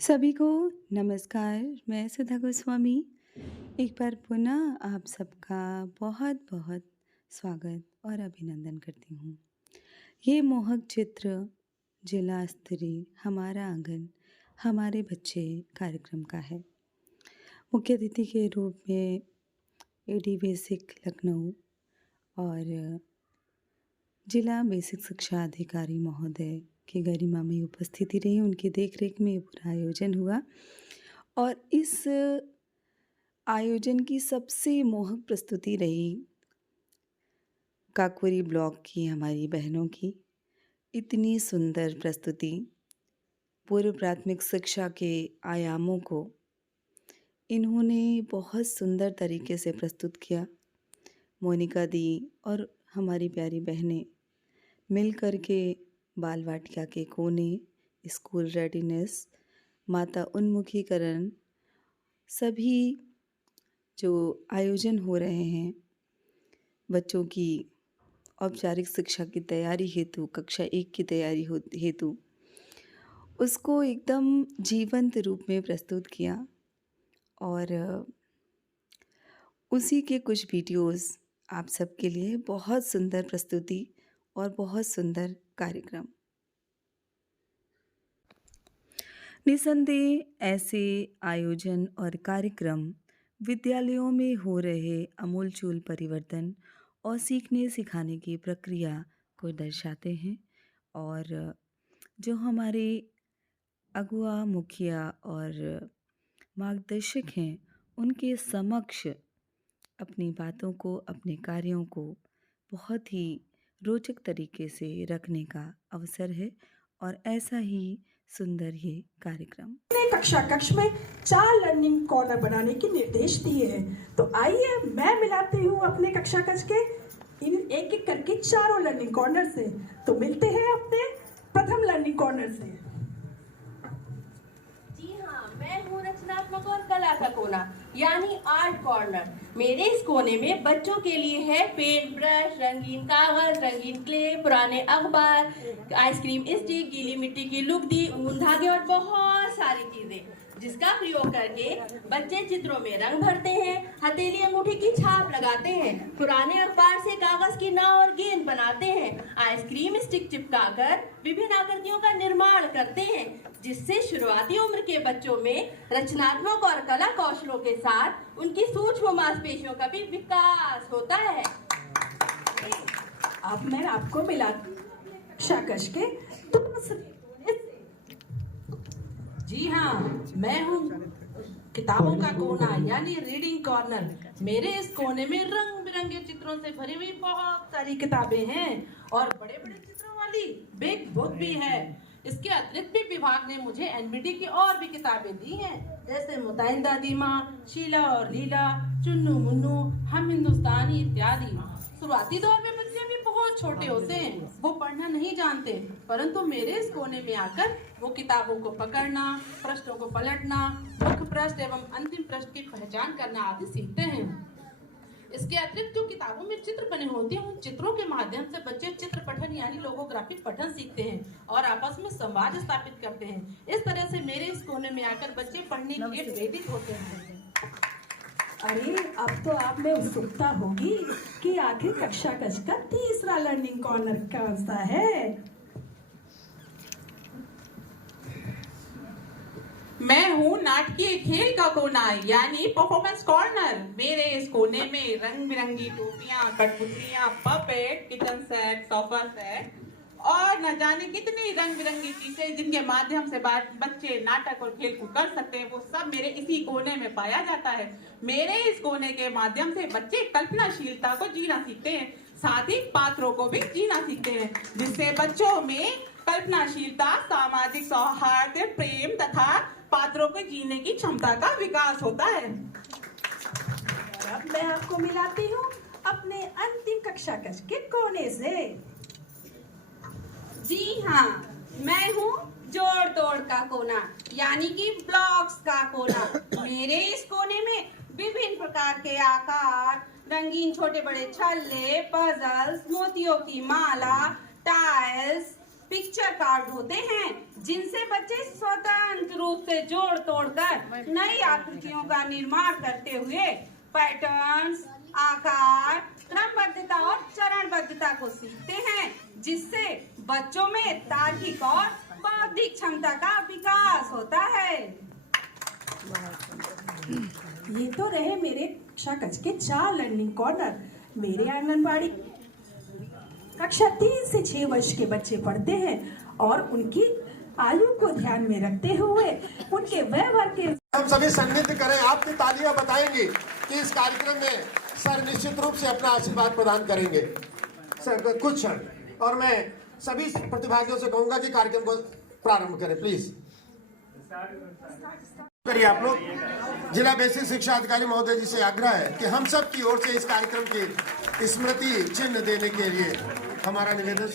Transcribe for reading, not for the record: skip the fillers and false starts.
सभी को नमस्कार। मैं सुधा गोस्वामी एक बार पुनः आप सबका बहुत बहुत स्वागत और अभिनंदन करती हूँ। ये मोहक चित्र जिला स्तरीय हमारा आंगन हमारे बच्चे कार्यक्रम का है। मुख्य अतिथि के रूप में एडी बेसिक लखनऊ और जिला बेसिक शिक्षा अधिकारी महोदय की गरिमा में उपस्थिति रही। उनकी देखरेख में ये पूरा आयोजन हुआ और इस आयोजन की सबसे मोहक प्रस्तुति रही काकोरी ब्लॉक की हमारी बहनों की। इतनी सुंदर प्रस्तुति पूर्व प्राथमिक शिक्षा के आयामों को इन्होंने बहुत सुंदर तरीके से प्रस्तुत किया। मोनिका दी और हमारी प्यारी बहनें मिल कर के बाल वाटिका के कोने, स्कूल रेडीनेस, माता उन्मुखीकरण, सभी जो आयोजन हो रहे हैं बच्चों की औपचारिक शिक्षा की तैयारी हेतु, कक्षा 1 की तैयारी हेतु, उसको एकदम जीवंत रूप में प्रस्तुत किया और उसी के कुछ वीडियोस आप सबके लिए। बहुत सुंदर प्रस्तुति और बहुत सुंदर कार्यक्रम। निसंदेह ऐसे आयोजन और कार्यक्रम विद्यालयों में हो रहे आमूलचूल परिवर्तन और सीखने सिखाने की प्रक्रिया को दर्शाते हैं और जो हमारे अगुआ, मुखिया और मार्गदर्शक हैं उनके समक्ष अपनी बातों को, अपने कार्यों को बहुत ही रोचक तरीके से रखने का अवसर है और ऐसा ही सुंदर ये कार्यक्रम। कक्षा कक्ष में 4 लर्निंग कॉर्नर बनाने के निर्देश दिए हैं। तो आइए मैं मिलाती हूँ अपने कक्षा कक्ष के इन एक एक करके चारों लर्निंग कॉर्नर से। तो मिलते हैं अपने प्रथम लर्निंग कॉर्नर से। जी हाँ, मैं हूँ रचनात्मक और कला का कोना यानी आर्ट कॉर्नर। मेरे इस कोने में बच्चों के लिए है पेंट ब्रश, रंगीन कागज, रंगीन क्ले, पुराने अखबार, आइसक्रीम स्टिक, गीली मिट्टी की लुगदी, ऊन धागे और बहुत सारी चीजें जिसका प्रयोग करके बच्चे चित्रों में रंग भरते हैं, हथेली अंगूठी की छाप लगाते हैं, पुराने अखबार से कागज की नाव और गेंद बनाते हैं, आइसक्रीम स्टिक चिपकाकर विभिन्न आकृतियों का निर्माण करते हैं, जिससे शुरुआती उम्र के बच्चों में रचनात्मक और कला कौशलों के साथ उनकी सूक्ष्म मांसपेशियों का भी विकास होता है। अब मैं आपको मिलाती कक्षा कक्ष के दूसरे। जी हाँ, मैं हूँ किताबों का कोना यानी रीडिंग कॉर्नर। मेरे इस कोने में रंग बिरंगे चित्रों से भरी हुई बहुत सारी किताबें हैं और बड़े बड़े चित्रों वाली बिग बुक भी है। इसके अतिरिक्त भी विभाग ने मुझे एनबीडी की और भी किताबें दी हैं, जैसे मुताइंदा दीमा, शीला और लीला, चुन्नू मुन्नू, हम हिंदुस्तानी इत्यादि। शुरुआती दौर में बच्चे भी बहुत छोटे होते हैं, वो पढ़ना नहीं जानते, परंतु मेरे इस कोने में आकर वो किताबों को पकड़ना, पृष्ठों को पलटना, मुख्य पृष्ठ एवं अंतिम पृष्ठ की पहचान करना आदि सीखते हैं। इसके अतिरिक्त जो किताबों में चित्र बने होते हैं, उन चित्रों के माध्यम से बच्चे चित्र पठन यानी लोगोग्राफी पठन सीखते हैं और आपस में संवाद स्थापित करते हैं। इस तरह से मेरे इस कोने में आकर बच्चे पढ़ने के लिए प्रेरित होते हैं। अरे अब तो आप में उत्सुकता होगी कि आखिर कक्षा कक्ष का तीसरा लर्निंग कॉर्नर कौन सा है। मैं हूँ नाटकीय खेल का कोना यानी परफॉर्मेंस कॉर्नर। मेरे इस कोने में रंग बिरंगी टोपियाँ, कठपुतलियाँ, puppet, kitchen set, sofa set और न जाने कितनी रंग बिरंगी चीजें जिनके माध्यम से बच्चे नाटक और खेल को कर सकते हैं, वो सब मेरे इसी कोने में पाया जाता है। मेरे इस कोने के माध्यम से बच्चे कल्पनाशीलता को जीना सीखते हैं, साथ ही पात्रों को भी जीना सीखते हैं, जिससे बच्चों में कल्पनाशीलता, सामाजिक सौहार्द, प्रेम तथा पात्रों को जीने की क्षमता का विकास होता है। अब मैं आपको मिलाती हूँ अपने अंतिम कक्षा कक्ष के कोने से। जी हाँ, मैं हूँ जोड़ तोड़ का कोना यानी कि ब्लॉक्स का कोना। मेरे इस कोने में विभिन्न प्रकार के आकार, रंगीन छोटे बड़े छल्ले, पजल्स, मोतियों की माला, टाइल्स, पिक्चर कार्ड होते हैं जिनसे बच्चे स्वतंत्र रूप से जोड़ तोड़ कर नई आकृतियों का निर्माण करते हुए पैटर्न्स, आकार, क्रमबद्धता और चरणबद्धता को सीखते हैं, जिससे बच्चों में तार्किक और बौद्धिक क्षमता का विकास होता है। ये तो रहे मेरे कक्षा कक्ष के 4 लर्निंग कॉर्नर। मेरे आंगनबाड़ी कक्षा 3 से 6 वर्ष के बच्चे पढ़ते हैं और उनकी आयु को ध्यान में रखते हुए उनके व्यवहार के हम सभी संगीत करें, आपकी तालियां बताएंगी कि इस कार्यक्रम में सर निश्चित रूप से अपना आशीर्वाद प्रदान करेंगे। सर कुछ क्षण, और मैं सभी प्रतिभागियों से कहूंगा कि कार्यक्रम को प्रारंभ करें प्लीज। करिए आप लोग। जिला बेसिक शिक्षा अधिकारी महोदय जी से आग्रह है कि हम सब की ओर से इस कार्यक्रम की स्मृति चिन्ह देने के लिए हमारा निवेदन